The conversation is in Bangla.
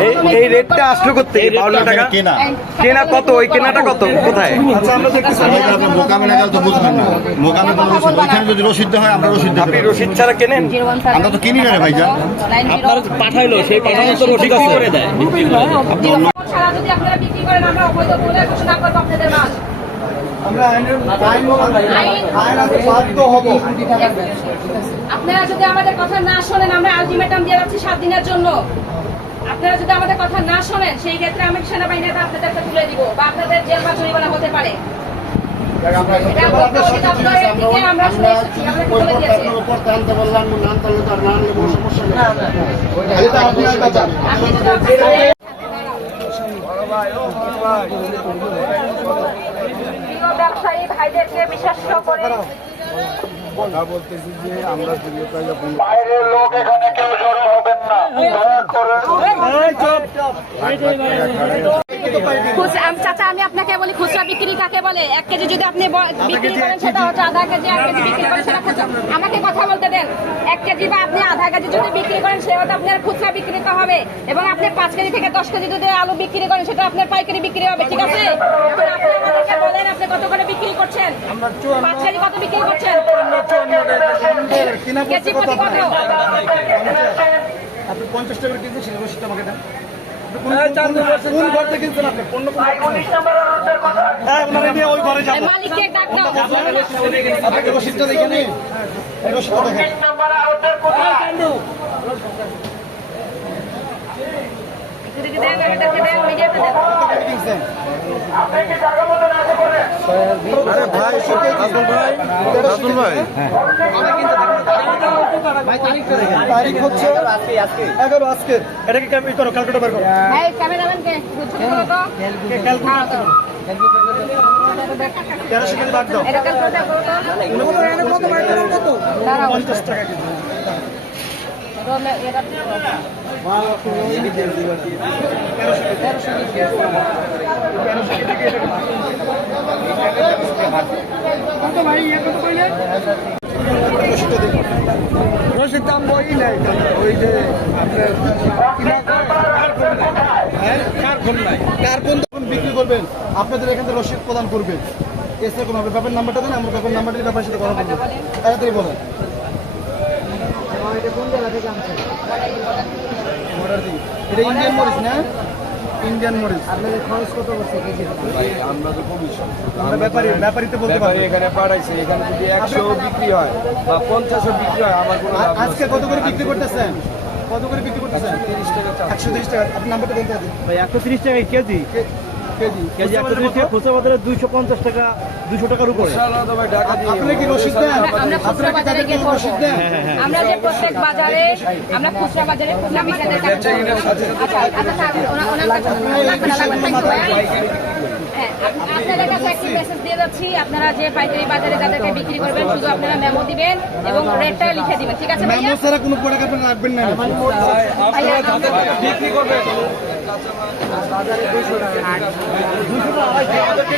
এই- এই রেটটা আসলো করতে বাউন্ন টাকা? কেনা। কেনা কত? ওই কেনাটা কত? কোথায়? আচ্ছা আমরা দেখতেছি ভাইজান, আপনি মোকামে না তো বুঝবেন না। মোকামে ওইখানে যদি রসিদ হয় আমরা রসিদ আপনি রসিদ ছাড়া কেনেন? আমরা তো কিনি না রে ভাইজান। আপনার পাঠাইলো সেই পাঠানো তো রসিদ করে দেয়। ছাড়া যদি আপনারা বিক্রি করেন আমরা অবৈধ বলে ঘোষণা করব আপনাদের মাল। আপনারা যদি আমাদের কথা না শোনেন আমরা আলটিমেটাম দিয়ে যাচ্ছি সাত দিনের জন্য। আপনারা যদি আমাদের কথা না শোনেন সেই ক্ষেত্রে আমি সেনাবাহিনীতে আপনাদেরকে তুলে দিব বা আপনাদের জেল বা জরিমানা হতে পারে। এটা চাচা আমি আপনাকে বলি খুচরা বিক্রি কাকে বলে? এক কেজি যদি আপনি বিক্রি করেন সেটা হচ্ছে আধা কেজি এক কেজি বিক্রি করেন সেটা খুচরা। আমাকে কথা বলতে দেন। এক কেজি বা আপনি আধা কেজি যদি বিক্রি করেন সেটা আপনার খুচরা বিক্রিতে হবে। এবং আপনি পাঁচ কেজি থেকে দশ কেজি যদি আলু বিক্রি করেন সেটা আপনার পাইকারি বিক্রি হবে ঠিক আছে? এখন আপনি বলেন আপনি কত করে বিক্রি করছেন কত বিক্রি করছেন? কেজি প্রতি কত? আপনি পঞ্চাশ টাকা কিনছেন সেটা রসিদ আমাকে দেন? হ্যাঁ ওনারা নিয়ে ওই ঘরে এই যাব। মালিককে ডাক দাও। আপনাকে রসিদটা দেখে নিন। রসিদটা দেখেন। দেন, তারিখ হচ্ছে এগারো আজকে এটাকে ক্যাম্প করো ক্যালকুলেটর বের করো। এই ক্যামেরাম্যানকে বুঝতে বলো তো? হ্যাঁ। তেরোশো কেজি বাদ দাও। তো। দাঁড়াও। এটা রসিদ দাম বই নাই ওই যে আপনার কার্বন নাই। কার্বন যখন বিক্রি করবেন আপনাদের এখান থেকে রসিদ প্রদান করবেন। এছাড়া কোনো ব্যাপার নাম্বারটা দেন আমরা ব্যাপার নাম্বারটা দিয়ে ব্যাপারের সাথে কথা বলব। তাড়াতাড়ি বলেন। অর্ডার এটা ইন্ডিয়ান মরিচ না? ইন্ডিয়ান মরিচ। আপনাদের খরচ কত বলছে কেজি? আমরা তো কমিশন আমরা ব্যাপারী ব্যাপারীতে বলতে পারি এখানে পাঠাইছে এখানে যদি একশো বিক্রি হয় বা পঞ্চাশও বিক্রি হয় আমার কোনো লাভ আজকে কত করে বিক্রি করতেছেন? কত করে বিক্রি করতেছেন? একশো তিরিশ টাকা আপনি নাম্বারটা দিন তাড়াতাড়ি। ভাই একশো তিরিশ টাকা কেজি। কেজি। কেজি একশো তিরিশ টাকা খুচরা বাজারে দুইশো পঞ্চাশ টাকা দুশো টাকার উপরে। আপনি কি রসিদ দেন? আমরা খুচরা আপনারা বাজারে গিয়ে তাদেরকে করব আমরা যে প্রত্যেক বাজারে আমরা খুচরা বাজারে খুচরা কাছে আচ্ছা আচ্ছা হ্যাঁ। হ্যাঁ, আপনাদের কাছে একটি মেসেজ দিয়ে যাচ্ছি আপনারা যে পাইকারি বাজারে যাদেরকে বিক্রি করবেন শুধু আপনারা মেমো দিবেন এবং রেটটা লিখে দিবেন। ঠিক আছে ভাইয়া? কোনো প্রোডাক্ট আপনারা রাখবেন না। ভাইয়া আমরা-